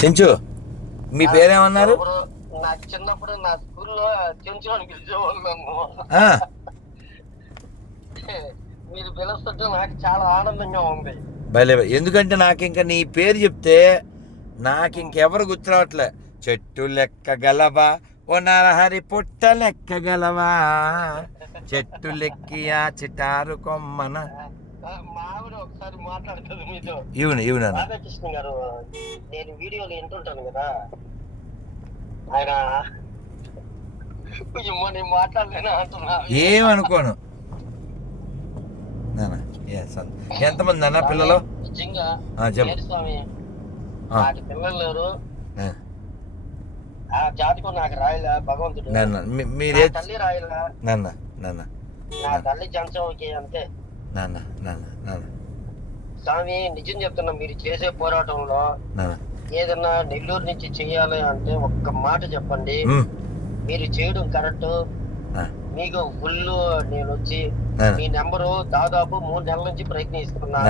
చెంచు మీ పేరేమన్నారు? నాకు చిన్నప్పుడు నా స్కూల్లో చెంచు అని పిలిచేవాళ్ళు మీరు పిలుస్తుంటే నాకు చాలా ఆనందంగా ఉంది. భలే ఎందుకంటే నాకు ఇంకా నీ పేరు చెప్తే నాకు ఇంకెవరు గుర్తురావట్లే చెట్టు లెక్కగలవా ఓ నరహరి పుట్ట లెక్కగలవా చెట్టు లెక్కియా చిటారు కొమ్మన. ఆ, మా ఆవిడ ఒకసారి మాట్లాడుతుంది మీతో. ఇవును ఇవునన్న రాధాకృష్ణ గారు నేను వీడియోలు వింటుంటాను కదా. ఆయన నేను మాట్లాడలేనా? అంటున్నా. ఏమనుకోను. ఎంతమంది అన్న పిల్లలు? నిజంగా స్వామి. ఆ. నాకు పిల్లలు లేరు. ఆ, జాతకం నాకు రాయలే భగవంతుడు. మీరే తల్లి రాయలే. నాన్న నాన్న. నా తల్లి జనసేవకి అంతే. నాన్న నాన్న నాన్న. స్వామి నిజం చెప్తున్నా మీరు చేసే పోరాటంలో నాన్న. ఏదన్నా నెల్లూరు నుంచి చేయాలి అంటే ఒక్క మాట చెప్పండి. మీరు చేయడం కరెక్ట్. మీకు ఫుల్ నేను వచ్చి మీ నెంబరు దాదాపు మూడు నెలల నుంచి ప్రయత్నిస్తున్నా.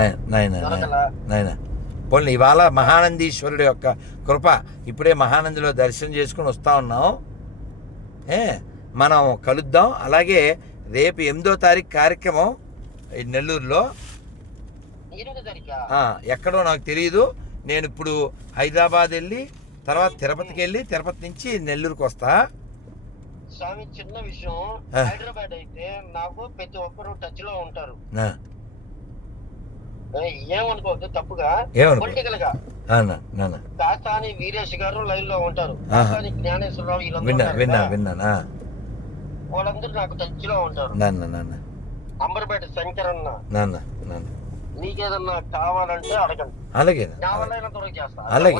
పోనీ ఇవాళ మహానందీశ్వరుడు యొక్క కృప ఇప్పుడే మహానందిలో దర్శనం చేసుకుని వస్తా ఉన్నాం. ఏ మనం కలుద్దాం. అలాగే రేపు ఎనిమిదో తారీఖు కార్యక్రమం నెల్లూరులో? ఎక్కడో నాకు తెలియదు నేను ఇప్పుడు హైదరాబాద్ వెళ్ళి తర్వాత తిరుపతికి వెళ్ళి తిరుపతి నుంచి నెల్లూరుకి వస్తా. స్వామి చిన్న విషయం. హైదరాబాద్ అయితే నాకు ప్రతి ఒక్కరు టచ్లో ఉంటారు ఏమనుకోవద్దు తప్పుగా. పొలిటికల్గా కాస్తాని వీరేష్ గారు లైవ్లో ఉంటారు. కాస్తాని జ్ఞానేశ్వరరావు వీళ్ళందరూ విన్నా విన్నా వాళ్ళందరూ నాకు టచ్లో ఉంటారు అంబర్పేట శంకర్ అన్న నాన్న నాన్న. నీకేదన్నా కావాలంటే అడగండి. అలాగే అలాగే.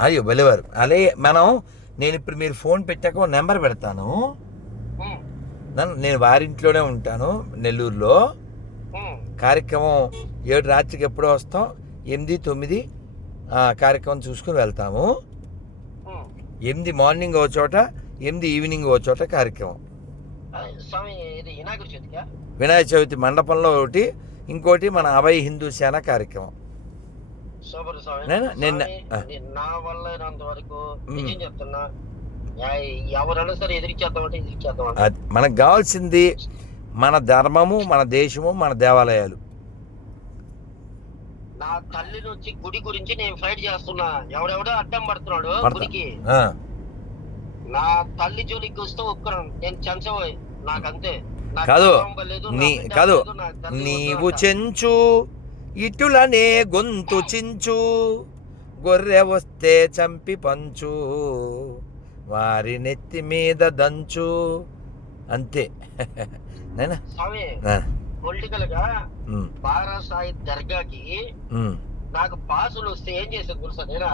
అయ్యో బలివారు. అలాగే మనం నేను ఇప్పుడు మీరు ఫోన్ పెట్టాక ఒక నెంబర్ పెడతాను. నన్ను నేను వారింట్లోనే ఉంటాను నెల్లూరులో. కార్యక్రమం ఏడు రాత్రికి ఎప్పుడో వస్తాం. ఎనిమిది తొమ్మిది ఆ, కార్యక్రమం చూసుకుని వెళ్తాము. ఎనిమిది మార్నింగ్ ఓ చోట ఎనిమిది ఈవినింగ్ ఓ చోట కార్యక్రమం. వినాయక చవితి మండపంలో ఒకటి ఇంకోటి మన అభయ హిందూ సేన కార్యక్రమం. నేనా? నిన్న-. నీ- వల్ల వరకు చెప్తున్నా. ఎవరైనా సరే ఎదిరిచేద్దామంటే ఎదిరిచేద్దాం అది మనకు కావాల్సింది మన ధర్మము మన దేశము మన దేవాలయాలు. నా తల్లి నుంచి గుడి గురించి నేను ఫైట్ చేస్తున్నా. ఎవడెవడో అడ్డం పడుతున్నాడు పడతా. గుడికి. నా తల్లి జోలికి వస్తే ఒక్కరు. నేను చంచబోయ్ కాదు. నా కాదు నీవు. చెంచు ఇటులనే గొంతు చించు గొర్రె వస్తే చంపి పంచు వారి నెత్తి మీద దంచు అంతే. పొలిటికల్గా బారా సాయి దర్గాకి నాకు పాసులు వస్తే ఏం చేసేది నేనా?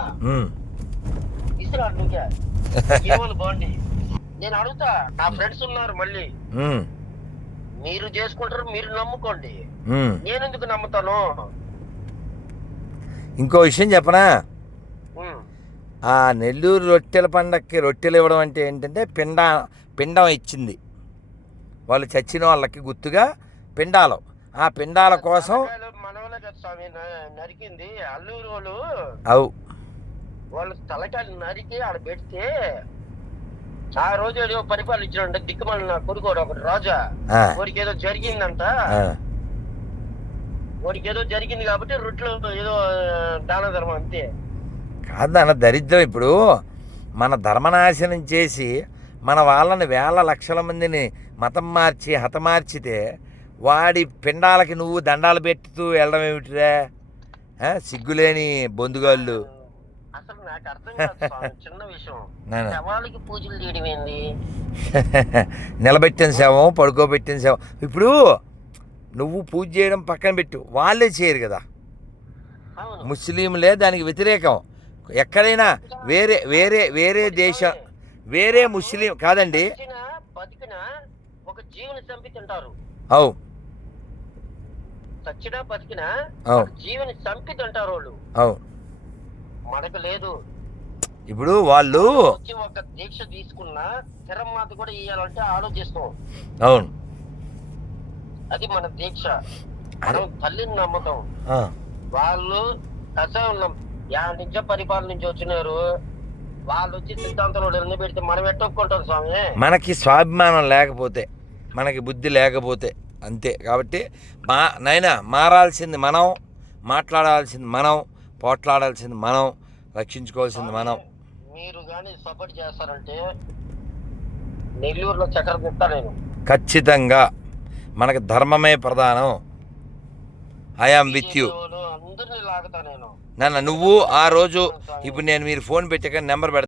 నువ్వే ఏమని బాగుంది నేను అడుగుతా. నా ఫ్రెండ్స్ ఉన్నారు మళ్ళీ. మీరు చేసుకుంటారు మీరు నమ్ముకోండి. నేను ఎందుకు నమ్ముతాను? ఇంకో విషయం చెప్పనా? ఆ నెల్లూరు రొట్టెల పండక్కి రొట్టెలు ఇవ్వడం అంటే ఏంటంటే పిండ పిండం ఇచ్చింది. వాళ్ళు చచ్చిన వాళ్ళకి గుర్తుగా పిండాలు. ఆ పిండాల కోసం నరికింది. అల్లూరు వాళ్ళు అవు. వాళ్ళు తలకాయలు నరికి ఆడ పెడితే ఆ రోజు ఏదో పరిపాలించాడంట దిక్కుమల్లి నా కొడుకోడు ఒకటి రాజా. వాడికి ఏదో జరిగిందంట. వాడికి ఏదో జరిగింది కాబట్టి రొట్టెలు ఏదో దాన ధర్మం అంతే. కాదు నాన్న దరిద్రం ఇప్పుడు. మన ధర్మనాశనం చేసి మన వాళ్ళని వేల లక్షల మందిని మతం మార్చి హతమార్చితే వాడి పిండాలకి నువ్వు దండాలు పెట్టుతూ వెళ్ళడం ఏమిటిరా? సిగ్గులేని బొందుగాళ్ళు. అసలు నాకు అర్థం కాదు చిన్న విషయం. శవాలకి పూజలు చేయడం ఏంది? నిలబెట్టిన శవం పడుకోబెట్టిన శవం. ఇప్పుడు నువ్వు పూజ చేయడం పక్కన పెట్టు. వాళ్ళే చేయరు కదా. ముస్లింలే దానికి వ్యతిరేకం. ఎక్కడైనా వేరే వేరే వేరే దేశం వేరే ముస్లిం కాదండి. ఒక జీవుని చంపి తింటారు. అవు. చచ్చినా బతికిన జీవిని చంపి తింటారు వాళ్ళు. అవు. మనకు లేదు. ఇప్పుడు వాళ్ళు ఒక దీక్ష తీసుకున్న తిరమాత కూడా ఇయ్యాలంటే ఆలోచిస్తాం. అవును. అది మన దీక్ష. మనం తల్లిని నమ్ముతాం. ఆ, వాళ్ళు అసలు యా నుంచో పరిపాలన నుంచి వచ్చినారు. వాళ్ళు వచ్చి సిద్ధాంతంలో నిలబెడితే మనం ఎట్టొక్కుంటాం స్వామి? మనకి స్వాభిమానం లేకపోతే మనకి బుద్ధి లేకపోతే అంతే. కాబట్టి మా నైనా మారాల్సింది మనం మాట్లాడాల్సింది మనం. పోట్లాడాల్సింది మనం రక్షించుకోవాల్సింది మనం. మీరు కానీ సపోర్ట్ చేస్తారంటే నెల్లూరులో చక్కెర తింటా నేను. ఖచ్చితంగా. మనకి ధర్మమే ప్రధానం. ఐఆమ్ విత్ యూ అందరినీ లాగుతా నేను. నన్ను నువ్వు ఆ రోజు ఇప్పుడు నేను మీరు ఫోన్ పెట్టాక నెంబర్ పెడతా.